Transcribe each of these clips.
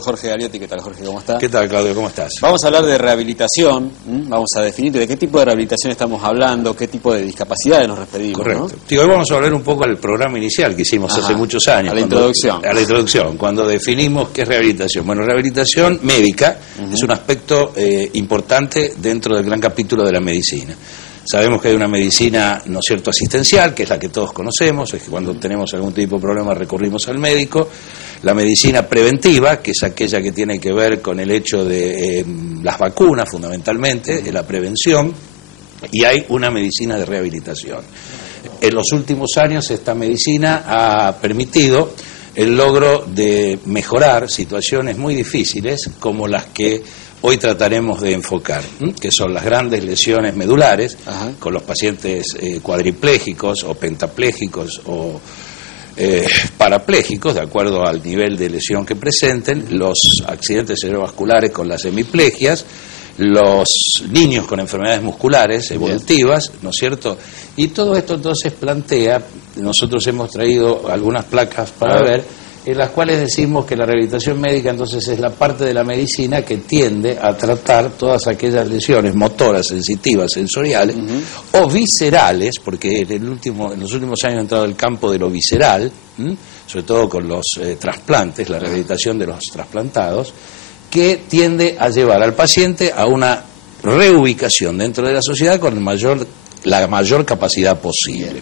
Jorge Galiotti, ¿qué tal, Jorge? ¿Cómo está? ¿Qué tal, Claudio? ¿Cómo estás? Vamos a hablar de rehabilitación, vamos a definir de qué tipo de rehabilitación estamos hablando, qué tipo de discapacidades nos referimos. Correcto. ¿No? Sí, hoy vamos a hablar un poco del programa inicial que hicimos hace muchos años. A la introducción. A la introducción, cuando definimos qué es rehabilitación. Bueno, rehabilitación médica es un aspecto importante dentro del gran capítulo de la medicina. Sabemos que hay una medicina, ¿no es cierto?, asistencial, que es la que todos conocemos, es que cuando tenemos algún tipo de problema recurrimos al médico. La medicina preventiva, que es aquella que tiene que ver con el hecho de las vacunas, fundamentalmente, de la prevención, y hay una medicina de rehabilitación. En los últimos años esta medicina ha permitido el logro de mejorar situaciones muy difíciles como las que hoy trataremos de enfocar, que son las grandes lesiones medulares, con los pacientes cuadriplégicos o pentaplégicos o parapléjicos, de acuerdo al nivel de lesión que presenten, los accidentes cerebrovasculares con las hemiplegias, los niños con enfermedades musculares evolutivas, ¿no es cierto? Y todo esto entonces plantea, nosotros hemos traído algunas placas para ver, en las cuales decimos que la rehabilitación médica entonces es la parte de la medicina que tiende a tratar todas aquellas lesiones motoras, sensitivas, sensoriales o viscerales, porque en los últimos años ha entrado el campo de lo visceral, sobre todo con los trasplantes, la rehabilitación de los trasplantados, que tiende a llevar al paciente a una reubicación dentro de la sociedad con la mayor capacidad posible.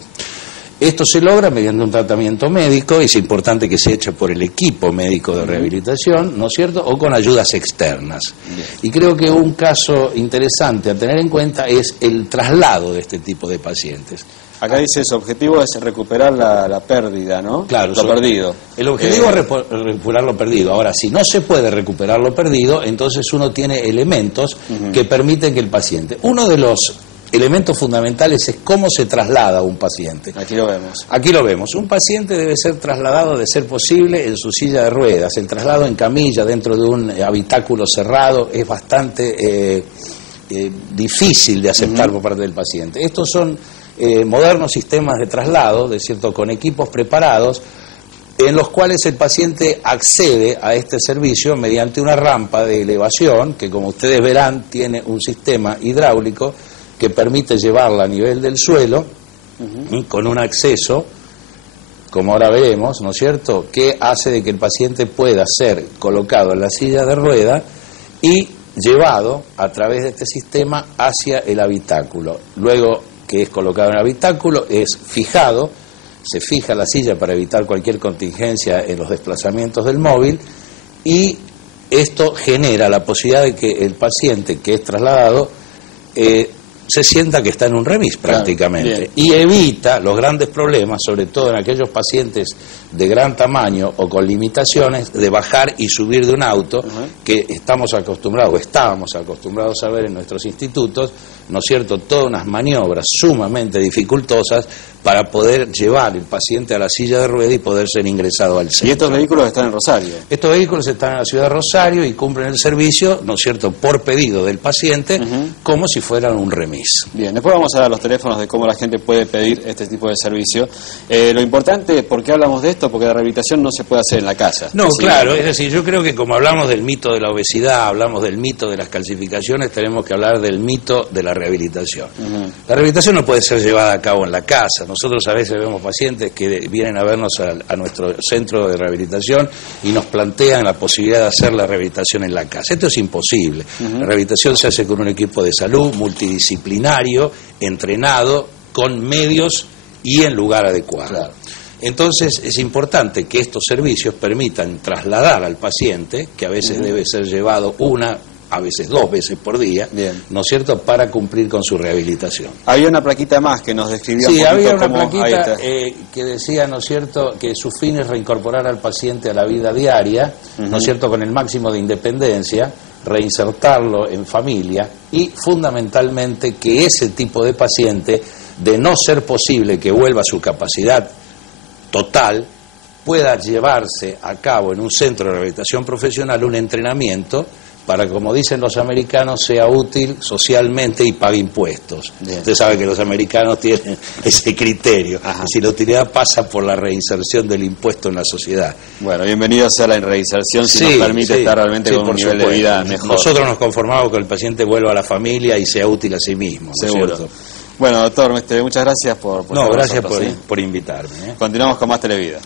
Esto se logra mediante un tratamiento médico, es importante que se eche por el equipo médico de rehabilitación, ¿no es cierto?, o con ayudas externas. Y creo que un caso interesante a tener en cuenta es el traslado de este tipo de pacientes. Acá dice, su objetivo es recuperar la pérdida, ¿no? Claro, lo perdido. El objetivo es recuperar lo perdido. Ahora, si no se puede recuperar lo perdido, entonces uno tiene elementos que permiten que el paciente... Uno de los elementos fundamentales es cómo se traslada un paciente. Aquí lo vemos. Aquí lo vemos. Un paciente debe ser trasladado, de ser posible, en su silla de ruedas. El traslado en camilla dentro de un habitáculo cerrado es bastante difícil de aceptar por parte del paciente. Estos son modernos sistemas de traslado, de cierto, con equipos preparados, en los cuales el paciente accede a este servicio mediante una rampa de elevación, que como ustedes verán tiene un sistema hidráulico que permite llevarla a nivel del suelo, con un acceso, como ahora veremos, ¿no es cierto?, que hace de que el paciente pueda ser colocado en la silla de rueda y llevado a través de este sistema hacia el habitáculo. Luego que es colocado en el habitáculo, es fijado, se fija la silla para evitar cualquier contingencia en los desplazamientos del móvil, y esto genera la posibilidad de que el paciente que es trasladado se sienta que está en un remis prácticamente, y evita los grandes problemas, sobre todo en aquellos pacientes de gran tamaño o con limitaciones, de bajar y subir de un auto, que estábamos acostumbrados a ver en nuestros institutos, ¿no es cierto?, todas unas maniobras sumamente dificultosas para poder llevar el paciente a la silla de ruedas y poder ser ingresado al centro. ¿Y estos vehículos están en Rosario? Estos vehículos están en la ciudad de Rosario y cumplen el servicio, ¿no es cierto?, por pedido del paciente, como si fueran un remis. Bien, después vamos a dar los teléfonos de cómo la gente puede pedir este tipo de servicio. Lo importante, ¿por qué hablamos de esto? Porque la rehabilitación no se puede hacer en la casa. No, claro, es decir, yo creo que como hablamos del mito de la obesidad, hablamos del mito de las calcificaciones, tenemos que hablar del mito de la rehabilitación. La rehabilitación no puede ser llevada a cabo en la casa. Nosotros a veces vemos pacientes que vienen a vernos a nuestro centro de rehabilitación y nos plantean la posibilidad de hacer la rehabilitación en la casa. Esto es imposible. La rehabilitación se hace con un equipo de salud multidisciplinario, entrenado, con medios y en lugar adecuado. Entonces es importante que estos servicios permitan trasladar al paciente, que a veces debe ser llevado a veces 2 veces por día, ¿no es cierto?, para cumplir con su rehabilitación. Había una plaquita más que nos describía un poquito. Sí, había una cómo, plaquita que decía, ¿no es cierto?, que su fin es reincorporar al paciente a la vida diaria, ¿no es cierto?, con el máximo de independencia, reinsertarlo en familia, y fundamentalmente que ese tipo de paciente, de no ser posible que vuelva a su capacidad total, pueda llevarse a cabo en un centro de rehabilitación profesional un entrenamiento para, como dicen los americanos, sea útil socialmente y pague impuestos. Bien. Usted sabe que los americanos tienen ese criterio. Ajá. Si la utilidad pasa por la reinserción del impuesto en la sociedad. Bueno, bienvenido sea la reinserción, si nos permite estar realmente con un nivel de vida mejor. Nosotros nos conformamos con que el paciente vuelva a la familia y sea útil a sí mismo, ¿no es Seguro. cierto? Bueno, doctor, muchas gracias por No, estar con gracias nosotros, ¿sí? por invitarme. Continuamos con más Televida.